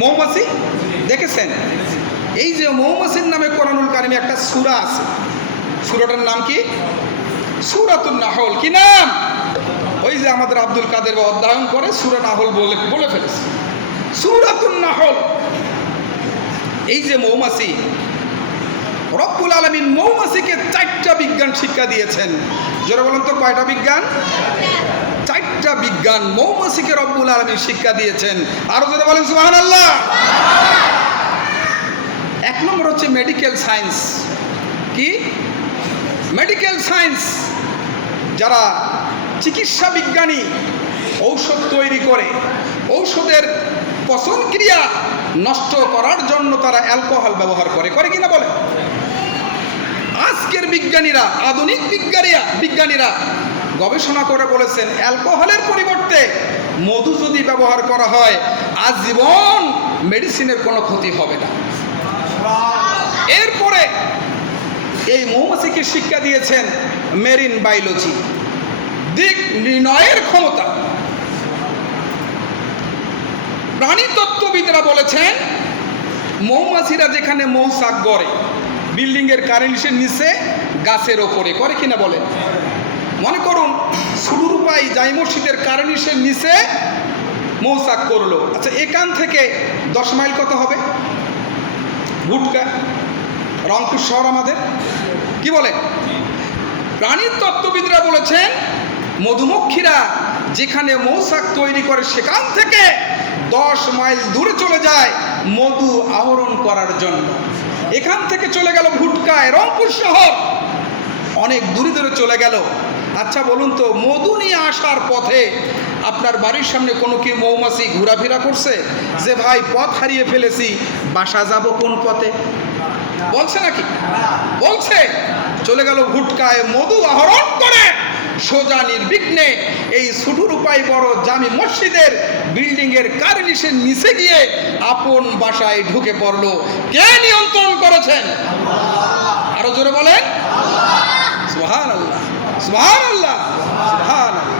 মৌমাছি দেখেছেন? এই যে মৌমাছির নামে কোরআনুল কারিমে একটা সূরা আছে, সূরাটার নাম কি? সূরাতুন নাহল। কি নাম? ওই যে আমাদের আব্দুল কাদের অধ্যয়ন করে সূরা নাহল বলে ফেলেছে, সূরাতুন নাহল। এই যে মৌমাছি, রব্বুল আলামিন মৌমাছিকে 4টা বিজ্ঞান শিক্ষা দিয়েছেন। যারা বলেন তো কয়টা বিজ্ঞান? 4টা বিজ্ঞান মৌমাছিকে রব্বুল আলামিন শিক্ষা দিয়েছেন। আরো যারা বলেন সুবহানাল্লাহ। 1 নম্বর হচ্ছে মেডিকেল সায়েন্স। কি? Medical science. যারা চিকিৎসা বিজ্ঞানী ঔষধ তৈরি করে, ঔষধের পচন ক্রিয়া নষ্ট করার জন্য তারা অ্যালকোহল ব্যবহার করে কিনা বলে? আজকের বিজ্ঞানীরা, আধুনিক বিজ্ঞানীরা গবেষণা করে বলেছেন অ্যালকোহলের পরিবর্তে মধু যদি ব্যবহার করা হয় আজীবন মেডিসিনের কোনো ক্ষতি হবে না। এরপরে এই মৌমাছিকে শিক্ষা দিয়েছেন মেরিন বায়োলজি, দিক নির্ণয়ের ক্ষমতা। প্রাণীতত্ত্ববিদরা বলেছেন মৌমাছিরা যেখানে মৌচাক গড়ে, বিল্ডিংয়ের কারেন্সের নিচে, গাছের ওপরে করে কিনা বলে? মনে করুন সুরুরুপাই জাই মসজিদের কারেন্সের নিচে মৌচাক করলো। আচ্ছা, এখান থেকে 10 মাইল কত হবে? ভুটকা, রংপুর শহর আমাদের। কি বলে? প্রাণীতত্ত্ববিদরা বলেছেন মধুমক্ষীরা যেখানে মৌচাক তৈরি করে সেখান থেকে 10 মাইল দূরে চলে যায় মধু আহরণ করার জন্য। এখান থেকে চলে গেল ভুটকায়, রংপুর শহর, অনেক দূরে দূরে চলে গেল। আচ্ছা বলুন তো, মধু নিয়ে আসার পথে আপনার বাড়ির সামনে কোনো কি মৌমাছি ঘোরাফেরা করছে যে ভাই পথ হারিয়ে ফেলেছি, বাসা যাব কোন পথে? বলছে নাকি? বলছে চলে গেল ভুটকায়, মধু আহরণ করে সোজা নির্বিঘ্নে এই সুটুরুপাই বড় জামি মসজিদের বিল্ডিংয়ের কার্নিশের নিচে গিয়ে আপন বাসায় ঢুকে পড়লো। কে নিয়ন্ত্রণ করেছেন? আরো জোরে বলেন সুবহানাল্লাহ, সুবহানাল্লাহ, সুবহানাল্লাহ।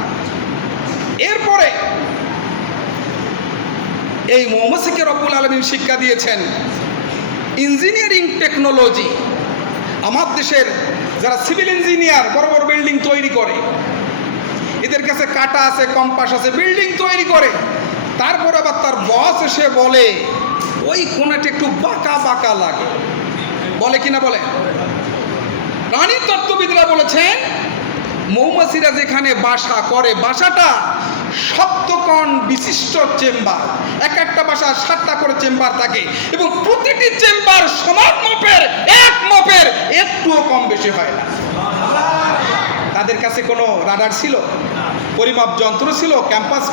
এরপরে এই মৌমাছিকে রব্বুল আলামিন শিক্ষা দিয়েছেন ইঞ্জিনিয়ারিং টেকনোলজি। আমার দেশের যারা সিভিল ইঞ্জিনিয়ার বড় বড় বিল্ডিং তৈরি করে, এদের কাছে কাটা আছে, কম্পাস আছে, বিল্ডিং তৈরি করে। তারপর আবার তার বস এসে বলে ওই কোণাটা একটু বাঁকা বাঁকা লাগে, বলে কিনা বলে? প্রাণীতত্ত্ববিদরা বলেছেন মৌমাছিরা যেখানে বাসা করে, বাসাটা সপ্তকোণ বিশিষ্ট চেম্বার। একটা বাসা 7টা করে চেম্বার থাকে এবং প্রতিটি চেম্বার সমান মাপের, এক মাপের, একটুও কম বেশি হয় না। তাদের কাছে কোনো রাডার ছিল? পরিমাপ যন্ত্র ছিল?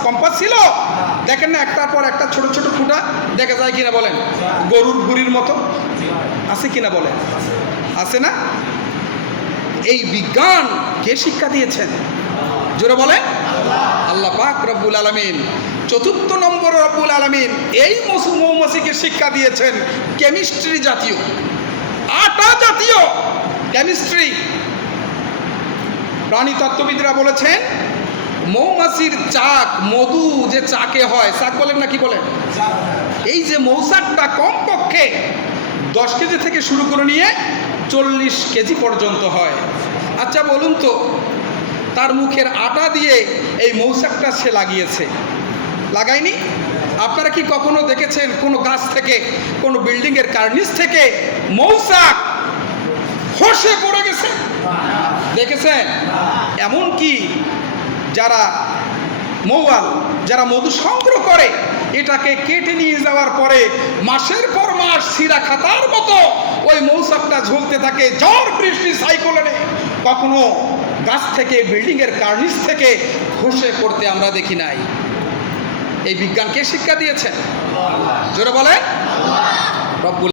কম্পাস ছিল? দেখেন না, একটার পর একটা ছোট ছোট ফুটা দেখা যায় কিনা বলেন? গরুর ভুঁড়ির মতো আছে কিনা বলেন? আছে না? এই বিজ্ঞান কে শিক্ষা দিয়েছেন? জোরে বলেন আল্লাহ পাক রব্বুল আলামিন। 4র্থ নম্বরে রব্বুল আলামিন এই মৌমাছিকে শিক্ষা দিয়েছেন কেমিস্ট্রি জাতীয়, আটা জাতীয় কেমিস্ট্রি। প্রাণীতত্ত্ববিদরা বলেছেন মৌমাছির চাক, মধু যে চাকে হয়, চাক বলেন না কি বলেন? এই যে মৌচাকটা কমপক্ষে 10 কেজি থেকে শুরু করে নিয়ে 40 কেজি পর্যন্ত হয়। আচ্ছা বলুন তো, তার মুখের আটা দিয়ে এই মৌচাকটা সে লাগিয়েছে, লাগায়নি? আপনারা কি কখনো দেখেছেন কোনো গাছ থেকে, কোনো বিল্ডিংয়ের কার্নিস থেকে মৌচাক খসে পড়ে গেছে? দেখেছেন? এমনকি যারা মৌয়াল, যারা মধু সংগ্রহ করে, এটাকে কেটে নিয়ে যাওয়ার পরে মাসের পর মাস সিরা খাতার মতো ওই মৌচাকটা ঝুলতে থাকে। ঝড় বৃষ্টি সাইক্লোনে কখনো গাছ থেকে, বিল্ডিংয়ের কার্নিস থেকে খসে পড়তে আমরা দেখি নাই। এই বিজ্ঞানকে শিক্ষা দিয়েছেন? জোরে বলেন রব্বুল